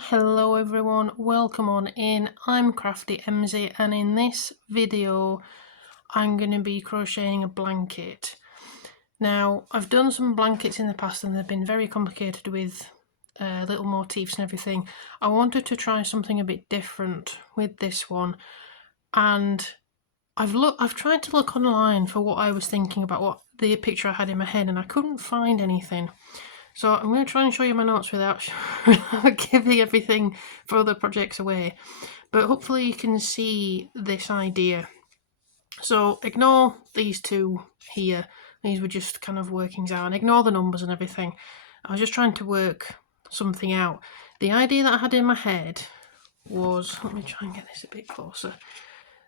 Hello everyone, welcome on in. I'm Crafty MZ and in this video I'm going to be crocheting a blanket. Now I've done some blankets in the past and they've been very complicated with little motifs and everything. I wanted to try something a bit different with this one, and I've tried to look online for what I was thinking about, what the picture I had in my head, and I couldn't find anything. So I'm going to try and show you my notes without giving everything for other projects away. But hopefully you can see this idea. So ignore these two here. These were just kind of workings out. And ignore the numbers and everything. I was just trying to work something out. The idea that I had in my head was... Let me try and get this a bit closer.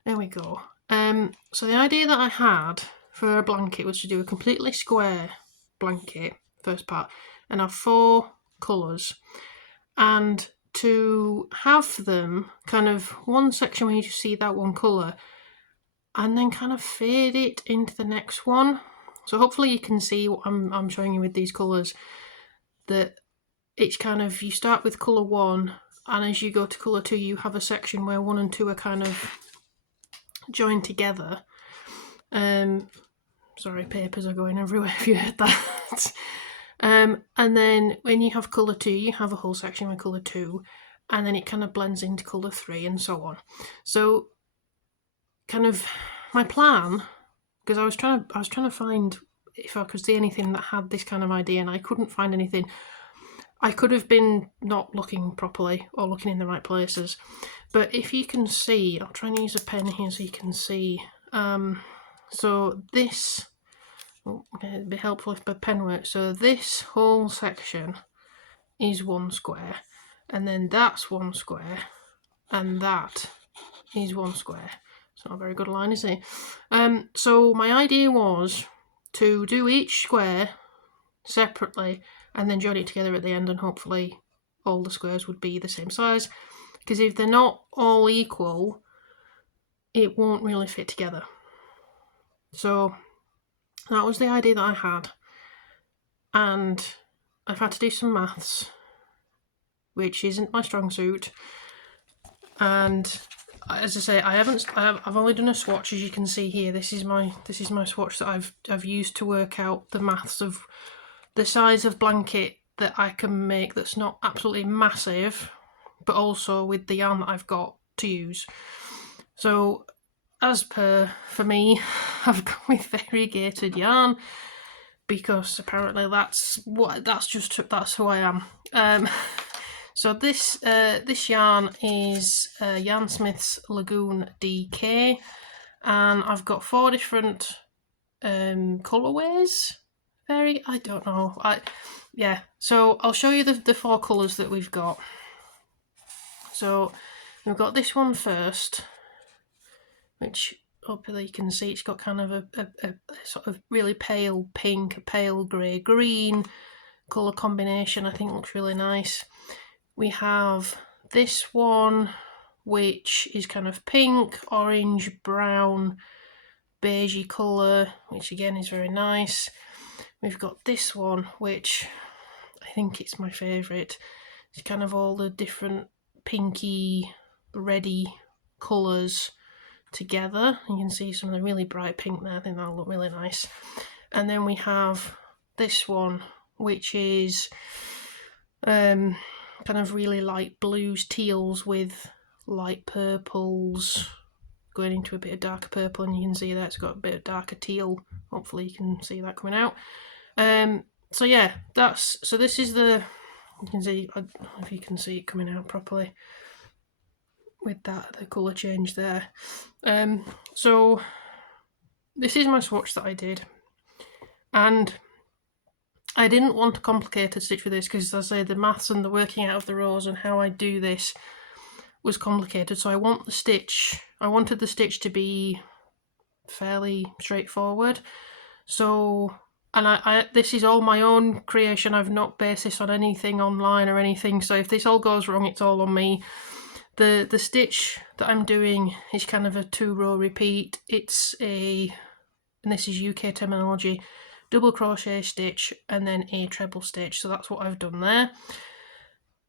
There we go. So the idea that I had for a blanket was to do a completely square blanket, first part, and have 4 colours, and to have them kind of one section where you just see that one colour and then kind of fade it into the next one. So hopefully you can see what I'm showing you with these colours, that it's kind of, you start with colour 1 and as you go to colour 2 you have a section where 1 and 2 are kind of joined together. Sorry, papers are going everywhere if you heard that. And then when you have colour 2 you have a whole section with colour 2, and then it kind of blends into colour 3 and so on. So kind of my plan, because I was trying to find if I could see anything that had this kind of idea and I couldn't find anything. I could have been not looking properly or looking in the right places, but if you can see, I'll try and use a pen here so you can see. So this, it'd be helpful if my pen works. So this whole section is 1 square, and then that's 1 square, and that is 1 square. It's not a very good line, is it? So my idea was to do each square separately and then join it together at the end, and hopefully all the squares would be the same size, because if they're not all equal it won't really fit together. So that was the idea that I had, and I've had to do some maths, which isn't my strong suit, and as I say, I've only done a swatch. As you can see here, this is my swatch that I've used to work out the maths of the size of blanket that I can make that's not absolutely massive, but also with the yarn that I've got to use. So as per, for me, I've gone with variegated yarn because apparently that's who I am. So this yarn is Yarnsmith's Lagoon DK, and I've got 4 different colourways. I don't know. Yeah. So I'll show you the 4 colours that we've got. So we've got this one first, which hopefully you can see it's got kind of a sort of really pale pink, a pale grey green colour combination. I think looks really nice. We have this one, which is kind of pink, orange, brown, beigey colour, which again is very nice. We've got this one, which I think it's my favourite. It's kind of all the different pinky, reddy colours together. You can see some of the really bright pink there. I think that'll look really nice. And then we have this one, which is kind of really light blues, teals with light purples going into a bit of darker purple, and you can see that it's got a bit of darker teal. Hopefully you can see that coming out. So yeah, this is the, you can see, if you can see it coming out properly with that, the colour change there. So this is my swatch that I did, and I didn't want a complicated stitch for this because, as I say, the maths and the working out of the rows and how I do this was complicated. So I wanted the stitch to be fairly straightforward. So, and this is all my own creation. I've not based this on anything online or anything. So if this all goes wrong, it's all on me. The stitch that I'm doing is kind of a 2-row repeat. It's and this is UK terminology, double crochet stitch and then a treble stitch. So that's what I've done there.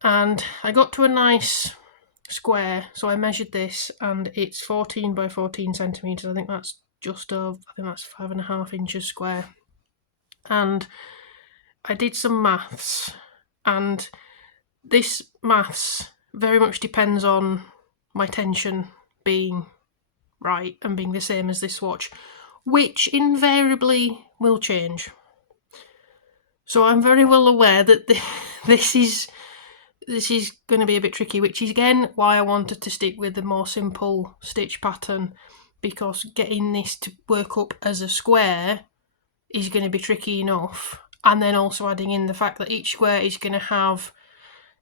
And I got to a nice square, so I measured this, and it's 14 by 14 centimetres. I think that's just over, I think that's 5.5 inches square. And I did some maths, and this maths very much depends on my tension being right and being the same as this swatch, which invariably will change. So I'm very well aware that this is going to be a bit tricky, which is again why I wanted to stick with the more simple stitch pattern, because getting this to work up as a square is going to be tricky enough, and then also adding in the fact that each square is going to have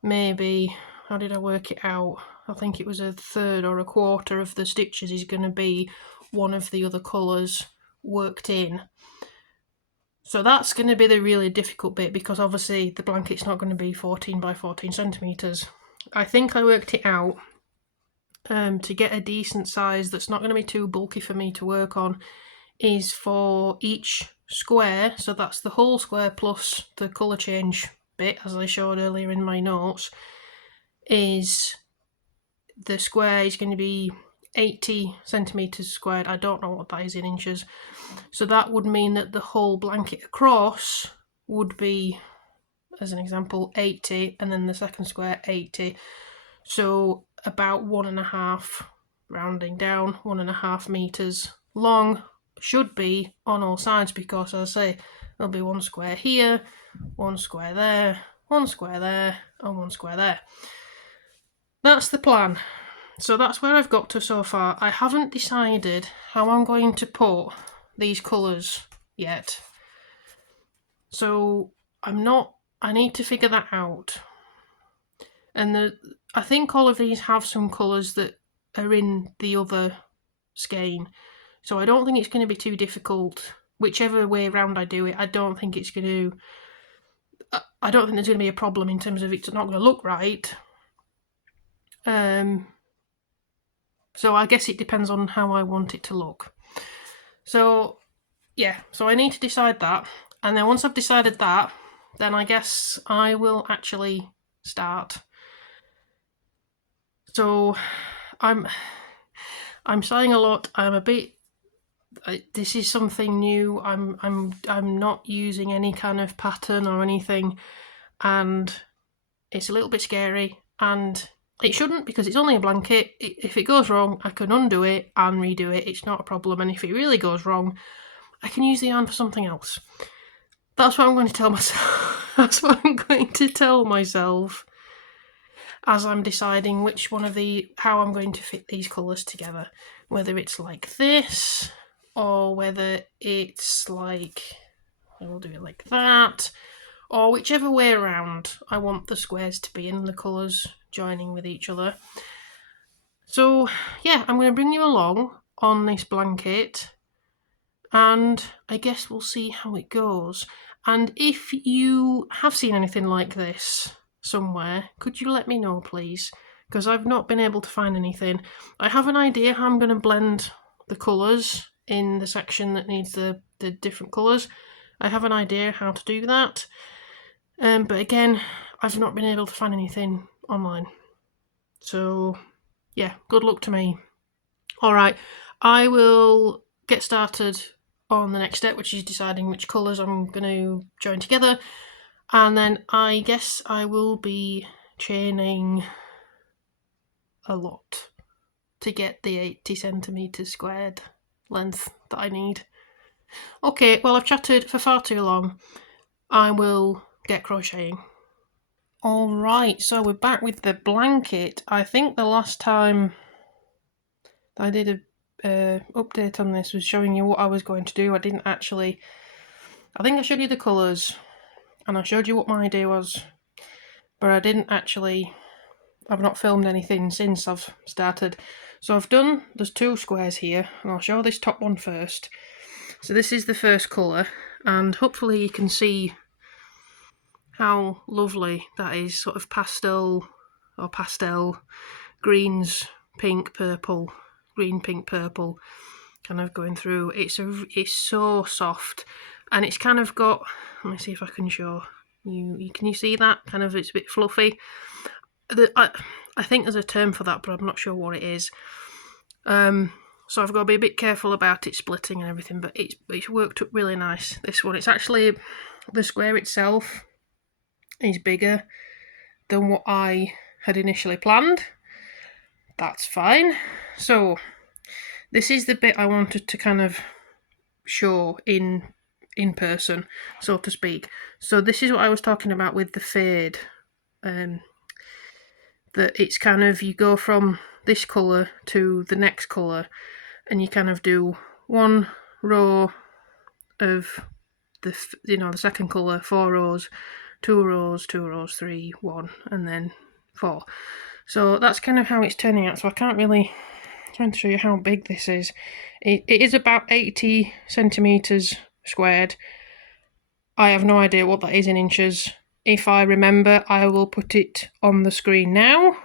maybe, how did I work it out? I think it was a third or a quarter of the stitches is going to be one of the other colours worked in. So that's going to be the really difficult bit, because obviously the blanket's not going to be 14 by 14 centimetres. I think I worked it out to get a decent size that's not going to be too bulky for me to work on, is for each square, so that's the whole square plus the colour change bit, as I showed earlier in my notes, is the square is going to be 80 centimetres squared. I don't know what that is in inches. So that would mean that the whole blanket across would be, as an example, 80, and then the second square 80. So about 1.5, rounding down, 1.5 metres long should be on all sides, because as I say, there'll be one square here, one square there, one square there, and one square there. That's the plan. So that's where I've got to so far. I haven't decided how I'm going to put these colours yet. So I need to figure that out. And I think all of these have some colours that are in the other skein. So I don't think it's going to be too difficult. Whichever way around I do it, I don't think there's going to be a problem in terms of it's not going to look right. So I guess it depends on how I want it to look. So yeah, so I need to decide that. And then once I've decided that, then I guess I will actually start. So I'm sighing a lot. This is something new. I'm not using any kind of pattern or anything, and it's a little bit scary, and it shouldn't, because it's only a blanket. If it goes wrong, I can undo it and redo it. It's not a problem. And if it really goes wrong, I can use the yarn for something else. That's what I'm going to tell myself. That's what I'm going to tell myself as I'm deciding how I'm going to fit these colours together. Whether it's like this, or whether it's like, I will do it like that, or whichever way around I want the squares to be in the colours joining with each other. So yeah, I'm going to bring you along on this blanket, and I guess we'll see how it goes. And if you have seen anything like this somewhere, could you let me know, please? Because I've not been able to find anything. I have an idea how I'm going to blend the colours in the section that needs the different colours. I have an idea how to do that. But again, I've not been able to find anything online. So yeah, good luck to me. Alright, I will get started on the next step, which is deciding which colours I'm going to join together. And then I guess I will be chaining a lot to get the 80 centimetres squared length that I need. Okay, well, I've chatted for far too long. I will get crocheting. Alright, so we're back with the blanket. I think the last time I did a update on this was showing you what I was going to do. I think I showed you the colours, and I showed you what my idea was, but I've not filmed anything since I've started. So there's two squares here, and I'll show this top one first. So this is the first colour, and hopefully you can see how lovely that is, sort of pastel greens, pink, purple, green, pink, purple, kind of going through. It's so soft, and it's kind of got, let me see if I can show you, can you see that? Kind of, it's a bit fluffy. I think there's a term for that, but I'm not sure what it is. So I've got to be a bit careful about it splitting and everything, but it's worked up really nice, this one. It's actually, the square itself is bigger than what I had initially planned. That's fine. So this is the bit I wanted to kind of show in person, so to speak. So this is what I was talking about with the fade. That it's kind of, you go from this colour to the next colour, and you kind of do one row of the second colour, 4 rows, 2 rows, 2 rows, 3, 1, and then 4. So that's kind of how it's turning out. So I can't really, I'm trying to show you how big this is. It is about 80 centimetres squared. I have no idea what that is in inches. If I remember, I will put it on the screen now.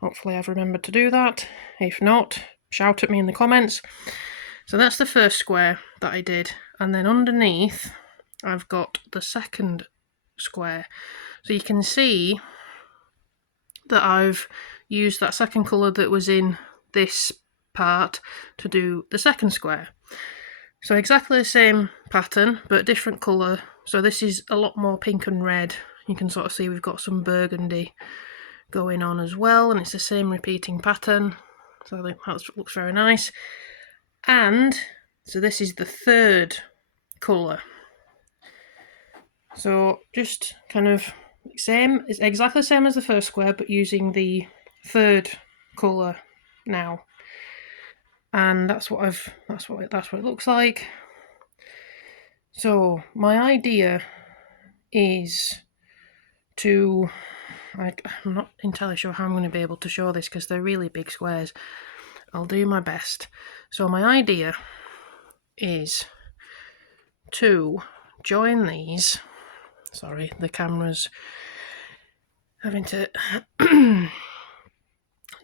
Hopefully I've remembered to do that. If not, shout at me in the comments. So that's the first square that I did. And then underneath, I've got the second square. So you can see that I've used that second colour that was in this part to do the second square. So exactly the same pattern, but different colour. So this is a lot more pink and red. You can sort of see we've got some burgundy going on as well, and it's the same repeating pattern. So that looks very nice. And so this is the third colour. So just kind of same, it's exactly the same as the first square, but using the third colour now. And that's what it looks like. So my idea is to, I'm not entirely sure how I'm going to be able to show this because they're really big squares. I'll do my best. So my idea is to join these. Sorry, the camera's having to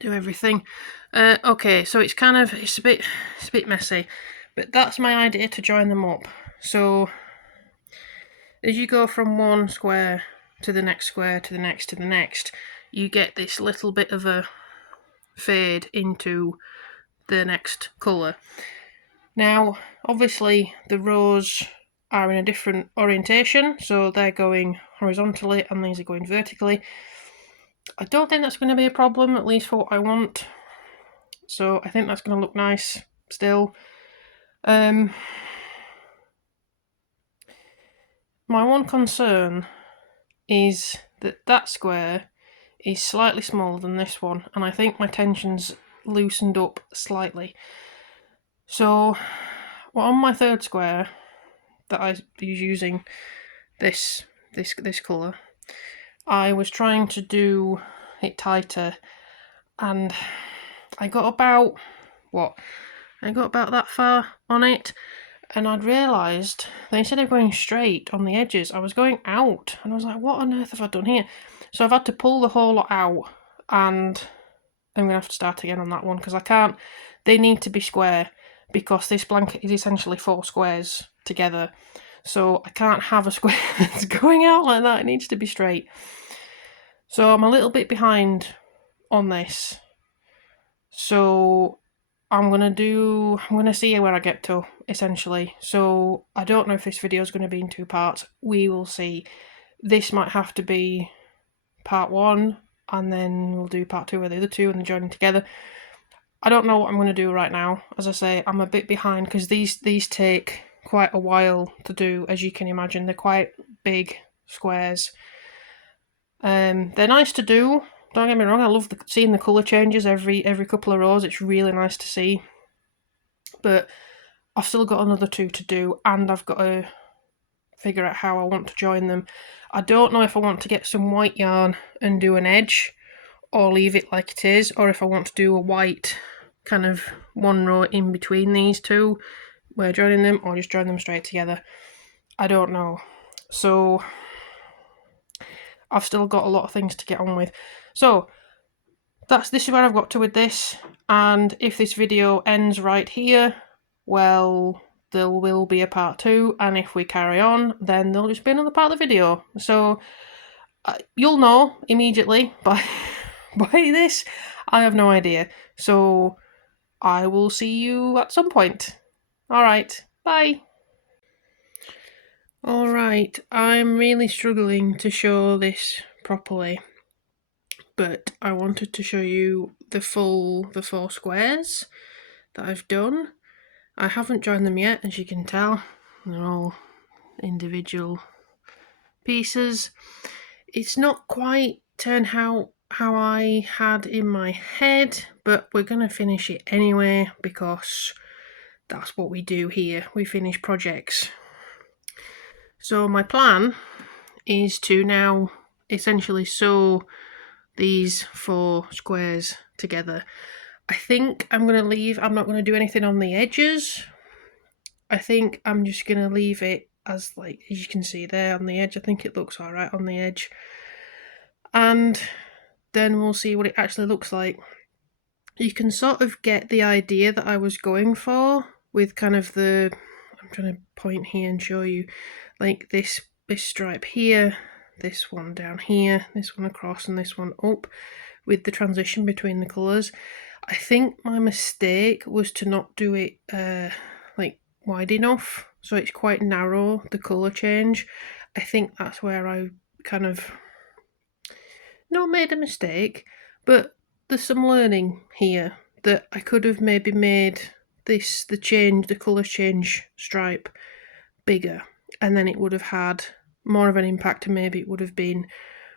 do everything. Okay, so it's a bit messy, but that's my idea, to join them up. So as you go from one square to the next square to the next to the next, you get this little bit of a fade into the next colour. Now, obviously, the rows are in a different orientation, so they're going horizontally and these are going vertically. I don't think that's going to be a problem, at least for what I want. So I think that's going to look nice still. My one concern is that that square is slightly smaller than this one, and I think my tension's loosened up slightly. So on my third square that I was using this colour, I was trying to do it tighter, and I got about that far on it, and I'd realised that instead of going straight on the edges, I was going out, and I was like, what on earth have I done here? So I've had to pull the whole lot out, and I'm going to have to start again on that one, because I can't, they need to be square, because this blanket is essentially 4 squares together, so I can't have a square that's going out like that. It needs to be straight. So I'm a little bit behind on this, so I'm going to see where I get to, essentially. So I don't know if this video is going to be in 2 parts. We will see. This might have to be part 1, and then we'll do part 2 with the other 2 and then join them together. I don't know what I'm going to do right now. As I say, I'm a bit behind because these take quite a while to do, as you can imagine. They're quite big squares. They're nice to do. Don't get me wrong, I love seeing the colour changes every couple of rows. It's really nice to see. But I've still got another 2 to do, and I've got to figure out how I want to join them. I don't know if I want to get some white yarn and do an edge, or leave it like it is, or if I want to do a white kind of 1 row in between these 2 where joining them, or just join them straight together. I don't know. So I've still got a lot of things to get on with. So this is where I've got to with this, and if this video ends right here, well, there will be a part 2, and if we carry on, then there'll just be another part of the video. So You'll know immediately by by this. I have no idea. So I will see you at some point. Alright, bye. Alright, I'm really struggling to show this properly, but I wanted to show you the 4 squares that I've done. I haven't joined them yet, as you can tell. They're all individual pieces. It's not quite turned out how I had in my head, but we're going to finish it anyway because that's what we do here. We finish projects. So my plan is to now essentially sew these 4 squares together. I think I'm not going to do anything on the edges. I think I'm just going to leave it as, like, as you can see there on the edge. I think it looks alright on the edge. And then we'll see what it actually looks like. You can sort of get the idea that I was going for with kind of the, I'm trying to point here and show you, like this stripe here, this one down here, this one across, and this one up, with the transition between the colours. I think my mistake was to not do it like wide enough, so it's quite narrow, the colour change. I think that's where I kind of not made a mistake, but there's some learning here that I could have maybe made this, the colour change stripe bigger, and then it would have had more of an impact, and maybe it would have been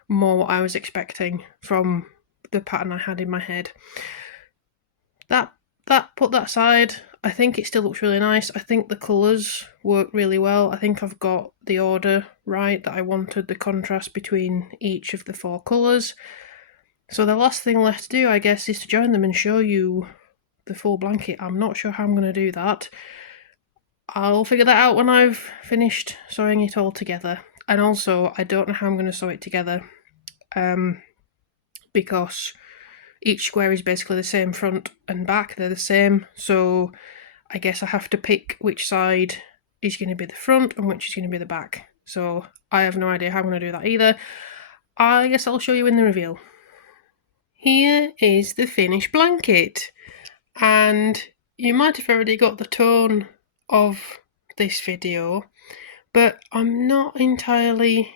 more what I was expecting from the pattern I had in my head. Put that aside, I think it still looks really nice. I think the colours work really well. I think I've got the order right that I wanted, the contrast between each of the 4 colours. So the last thing left to do, I guess, is to join them and show you the full blanket. I'm not sure how I'm going to do that. I'll figure that out when I've finished sewing it all together. And also, I don't know how I'm going to sew it together, because each square is basically the same front and back, they're the same, so I guess I have to pick which side is going to be the front and which is going to be the back. So I have no idea how I'm going to do that either. I guess I'll show you in the reveal. Here is the finished blanket, and you might have already got the tone of this video, but I'm not entirely...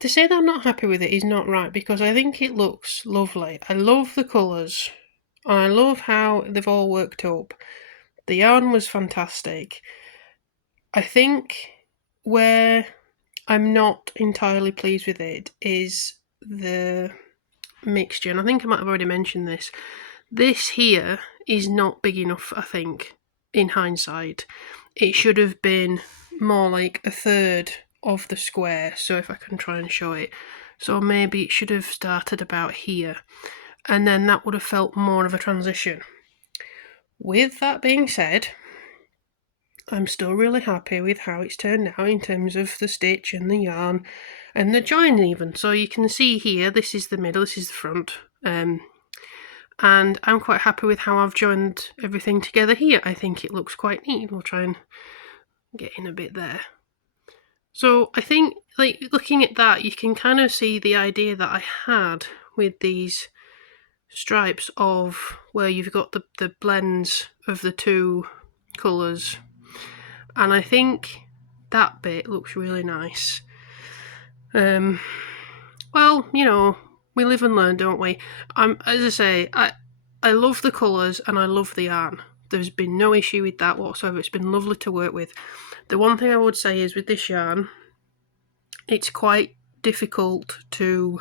To say that I'm not happy with it is not right, because I think it looks lovely. I love the colours, and I love how they've all worked up. The yarn was fantastic. I think where I'm not entirely pleased with it is the mixture, and I think I might have already mentioned this. This here is not big enough, I think, in hindsight. It should have been more like a third of the square, so if I can try and show it. So maybe it should have started about here, and then that would have felt more of a transition. With that being said, I'm still really happy with how it's turned out in terms of the stitch and the yarn and the join even. So you can see here, this is the middle, this is the front, and I'm quite happy with how I've joined everything together here. I think it looks quite neat. We'll try and get in a bit there. So I think, like, looking at that, you can kind of see the idea that I had with these stripes of where you've got the blends of the 2 colours, and I think that bit looks really nice. Well, you know, we live and learn, don't we? As I say, I love the colours and I love the yarn. There's been no issue with that whatsoever. It's been lovely to work with. The one thing I would say is with this yarn, it's quite difficult to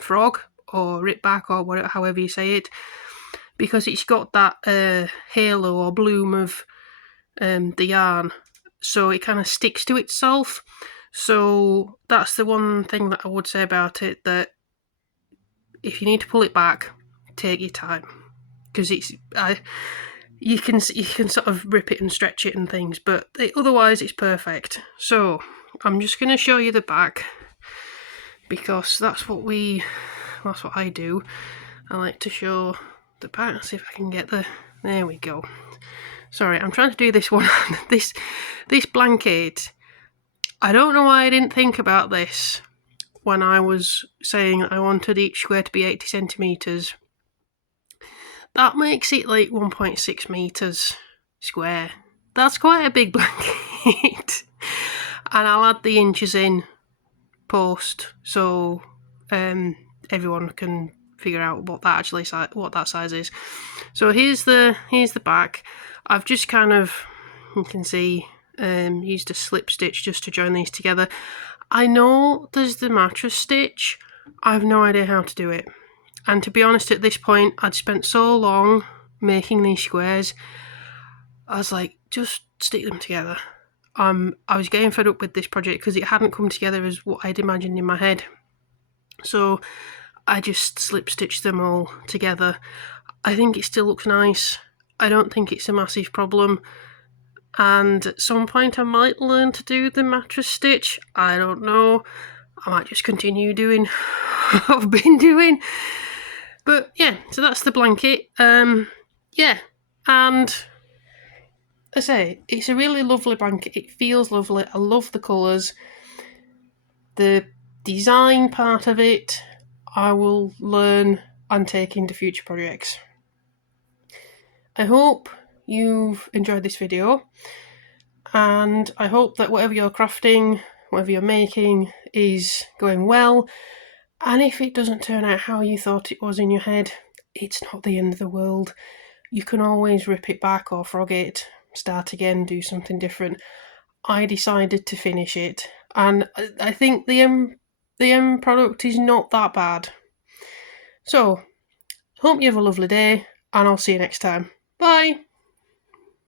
frog or rip back or whatever, however you say it, because it's got that halo or bloom of the yarn, so it kind of sticks to itself. So that's the one thing that I would say about it, that if you need to pull it back, take your time, because you can sort of rip it and stretch it and things, but otherwise it's perfect. So I'm just going to show you the back, because that's what I do. I like to show the back. Let's see if I can get there we go. Sorry, I'm trying to do this one. this blanket, I don't know why I didn't think about this when I was saying I wanted each square to be 80 centimetres. That makes it like 1.6 metres square. That's quite a big blanket. And I'll add the inches in post so everyone can figure out what that size is. So here's the back. I've just kind of, you can see, used a slip stitch just to join these together. I know there's the mattress stitch. I have no idea how to do it. And to be honest, at this point, I'd spent so long making these squares, I was like, just stick them together. I was getting fed up with this project because it hadn't come together as what I'd imagined in my head. So I just slip stitched them all together. I think it still looks nice. I don't think it's a massive problem. And at some point I might learn to do the mattress stitch. I don't know. I might just continue doing what I've been doing. But yeah, so that's the blanket. Yeah, and I say, it's a really lovely blanket. It feels lovely. I love the colours. The design part of it, I will learn and take into future projects. I hope you've enjoyed this video, and I hope that whatever you're crafting, whatever you're making, is going well. And if it doesn't turn out how you thought it was in your head, it's not the end of the world. You can always rip it back or frog it, start again, do something different. I decided to finish it, and I think the end product is not that bad. So, hope you have a lovely day, and I'll see you next time. Bye!